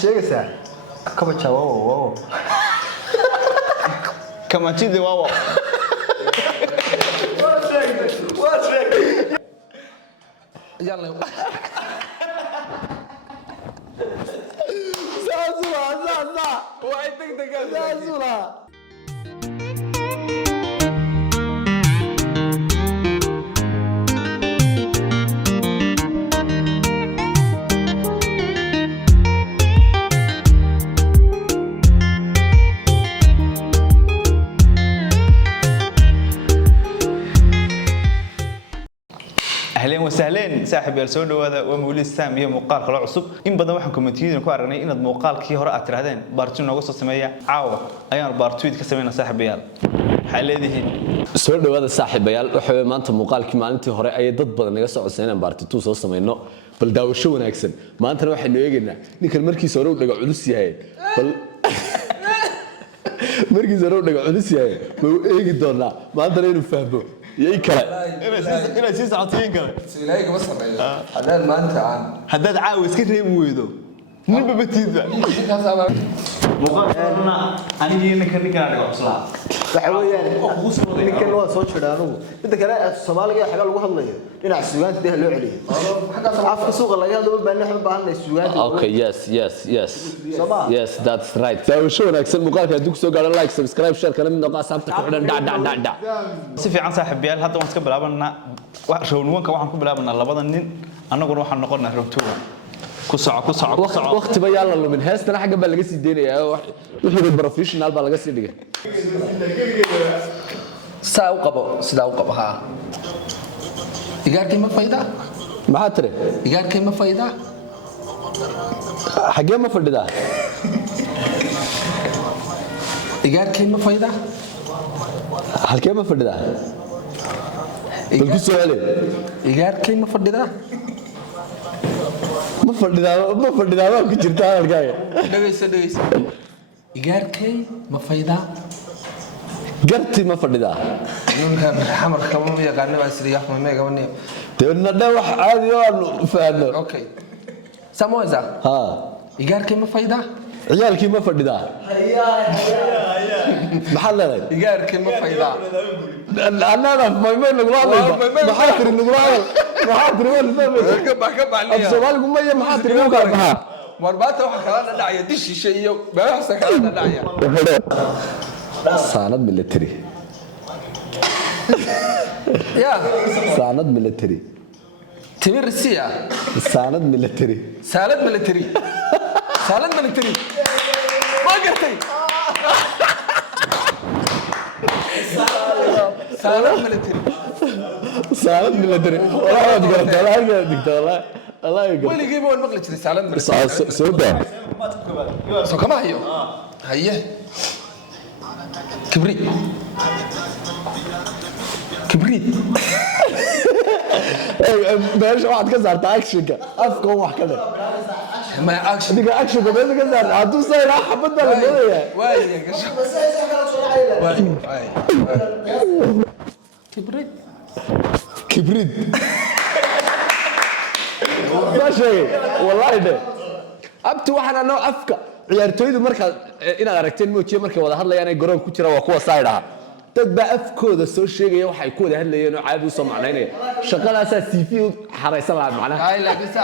sheegaysaa kaba jawaabo kama jidi wawo يلا زازولا واحد دقيقة زازولا أهلين وسهلين صاحب يرسول هذا ومولي السام هي مقال خلاص عصب إن بدنا واحد كومنتيين كو أرني إن المقال كي هراء ترهدين بارتون نقص سمية عاوة أيام بارتويد كسمينا صاحب يال حالته soo dhawaada saaxiibayaal waxa maanta muuqaalkii maalintii hore ay dad badan naga soo codsanayeen baartitu soo sameeyno bal daawasho wanaagsan maanta waxaynu eegaynaa ninkan markiisa hore u dhaga culus yahay bal markiisa hore u dhaga culus yahay ma eegi doonaa maanta inuu fahmo yey kale إلى سيس عطين كله سيلاقي بس حلال ما أنت عن هداد عاوز كده ويدو نبى بتيجي مقال أنا جينا كنا على قصلا waxaweyaan ninkan waa soo jiraanu mid kale Soomaaliga xaga lagu hadlayo dhinac suugaanta deeh loo celiyo afka suuqa laga hadlo baan baahnay suugaanta okay yes that's right daawasho wanaagsan muuqaalka haduu soo gaaro like subscribe share kana mid noqo asxaabta ku xidhan da si fiican saaxiibayaal hadda waan iska bilaabana wax rownwanka waxaan ku bilaabana labada nin annaguna waxaan noqonaa roogtooda ku soco waqti ba yaala lumin heestana xagga baa laga sii deynaya wixii professional baa laga sii dhigay ساو قبو سداو قبو ها إيجار كيما فايدة maxaa tire إيجار كيما فايدة xagee ma fadhida إيجار كيما فايدة halkee ma fadhida bal ku su'aale إيجار كيما فايدة ma fadhida waa ku jirta halkaaga دقيسة إيجار كيما فايدة garti ma fadhida نونها حمر كمان يا قارني بس رياح ما ميجا وني deena dha wax caadi oo faano أوكي ساموزا ha إيجار كيما فايدة ciyaalkii ma fadhida maxaa leedahay إيجار كيما فايدة annaga maymay nagu hadlaysa maxaa tiri nagu hadal maxaa tiri wal fahmaysa كم af عليها Soomaaligu ma yahay maxaa tiri u kala baxaa مرباطة واحد كلامنا داعية دش شيء ما يحصل كلامنا داعية saanad military يا saanad military تمر السيا saanad military سالد ملتري ما قلتي سالد ملتري saanad military wala waad gartaa la digta Allah ya وين يجيبوا المقلة كذي سالد ملتري soo daa سو كما هي كبريت meesha waxaad ka saartaa actionka afka wax kale ما اكشن diga actionka meesha ka saartaa haduu sayraa xabada la leeyahay واي يا قشة واي kibrid ma sheegay wallahi de abti waxana noo afka ciyaartooydu marka inaad aragteen moojiye markay wada hadlayaan ay garoon ku jira waa kuwa sayraha dad baa afkooda soo sheegaya waxa ay ku wada hadlayeen oo caadi u soo macnaynaya shaqadaas CV xareysan la macnaha هاي لا قصة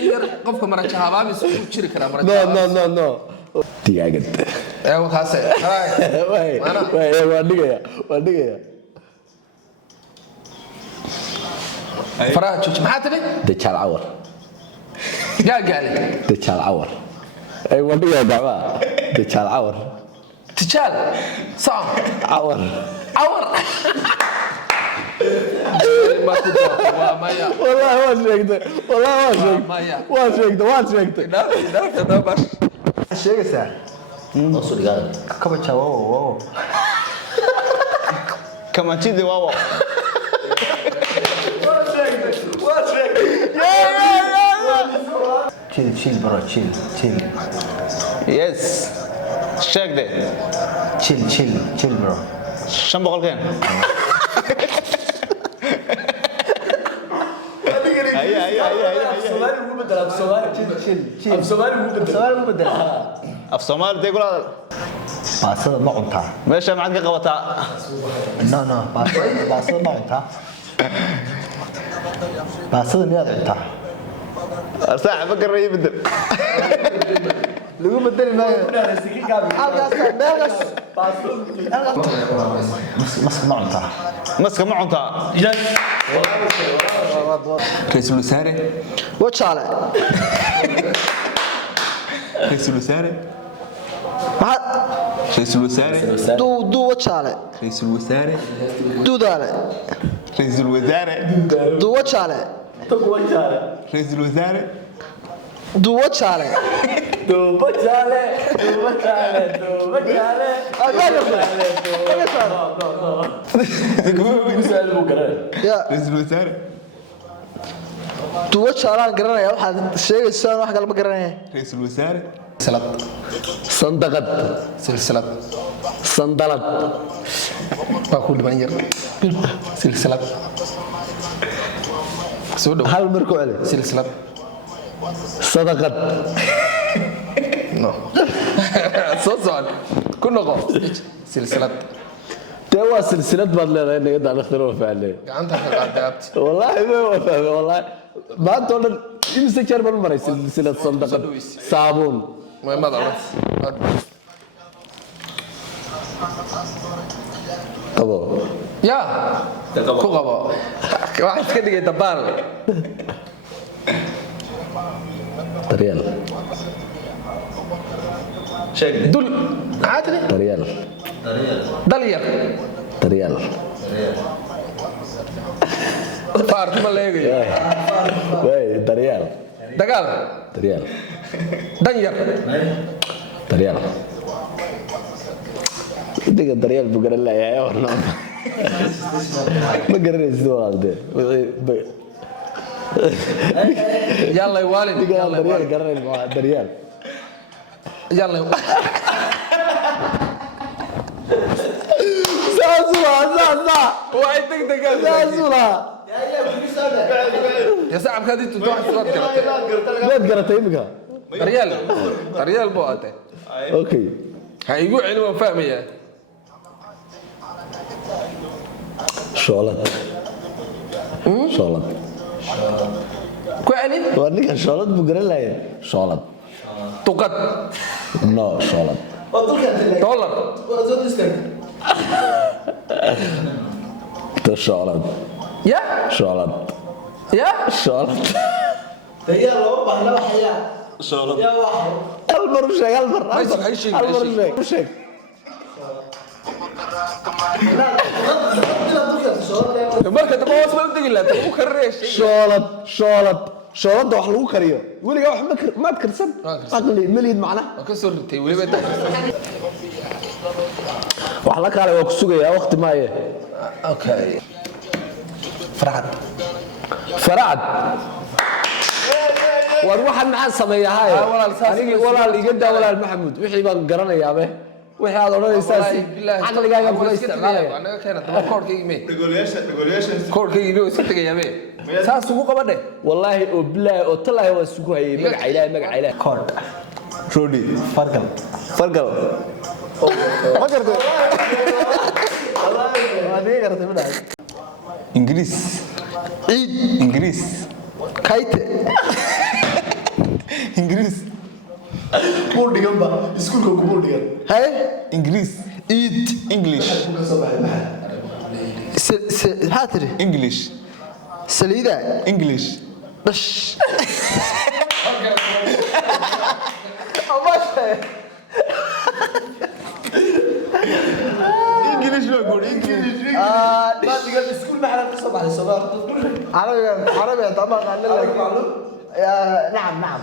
ير قفك مرة شهابا بيسوي شركة مرة no digaagad ايوه خاصة هاي waa dhigaya فراج شو ما حاتني dajaal cawar قال dajaal cawar ay waa dhigaya gacma dajaal cawar تشال صام cawar ما كنت ومايا والله ما sheegtay ده بس sheegaysaa kaba jawaabo kama jidi wawo chill bro chill yes sheeg de chill bro 500 keen هيا بدل الصومالي الصومالي الصومالي مو بدل af Soomaali day kula baasada ma cuntaa meesha maxaad ka qabataa no baasada ma cuntaa baasada miyaad cuntaa saaxiib ka reeyay bedel lagu bedeli maayo halkaas meelkaas mas ma cuntaa maska ma cuntaa ra'iisul wasaare wajaale ra'iisul wasaare maxaad ra'iisul wasaare duu wajaale ra'iisul wasaare duudaale ra'iisul wasaare duu wajaale ra'iisul wasaare duu wajaale ya ra'iisul wasaare duu wajaalaan garanaya waxaad sheegaysaa wax kale ma garanaya ra'iisul wasaare صندقت silsilad صندلت waa ku dhiman yar silsilad soo dhow hal mar ku celi silsilad صدقت no soo socon ku noqo silsilad ده هو سلسلة بدل إنه يقدر نختاره فعلا gacanta ka qaadaabti والله ما هو فاهم والله ما تقول يمسك شرب المرة سلسلة صندقة صابون muhiimad adag طبعا ya ku qabo waxa iska dhigay dabaal ريال dul caadri ريال dal yar ريال faarti ma leegayo واي ريال dagaal ريال dan yar ريال دقة ريال بقول الله يا والله ما قررت سوى ده yalla waalid دقة ريال قرر ريال yalla ساسولا way degdeg ساسولا ya sacabka hadii tu wax soo garatay ما قررت يبقى Daryeel buu aatay اوكي ha igu celin waan fahmayaa شغلت شغلت ku celin ورنيك شغلت بقول الله شغلت tuqad نو شغلت dollar شغلت ya شغلت ya شغلت هي لو بحنا وحيا شغلت يا واحد المرشق هيشيك. المرشق marka daba hoos ma u degi lahaa uu kareeshay شغلت شغلت wax lagu kariyo weliga wax ma karsan aqli milid macna ka soo ritay waliba taa wax la kale waa ku sugayaa waqti maaye okay farad war waxaan maxaan sameeyahay anigi walaal iga daa walaal maxamuud wixii baan garanayaa be wixii aad oranaysaa si aqligaaga kula isticmaalaya anaga keena daba koorkayga me koorkayga me iska tagayaa me saas ugu qabadhe wallahi oo bilaa oo talaahay waa isugu hayay magaca ilaahay كورد Rodi فرقل fargal ma gartay هذه قرأت منها Ingiriis عيد Ingiriis كايت Ingiriis بول جنبه سكول كوبول جنب هاي Ingiriis عيد English هاتري English سليدة English بش أماشي English waa good English ما تقدر سكول ما حنا قصة بعد الصباح عربي طبعا قال لك نعم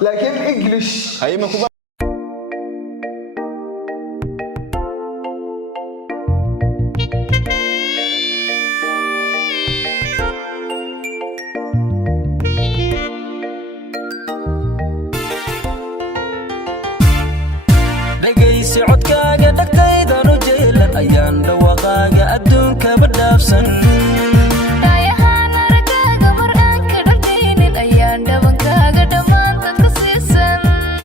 لكن انجلش ay ma ku dhagaysi codkaaga dhagtaydan u jeelan ayaan dhawaqaaga adduunka ma dhaafsan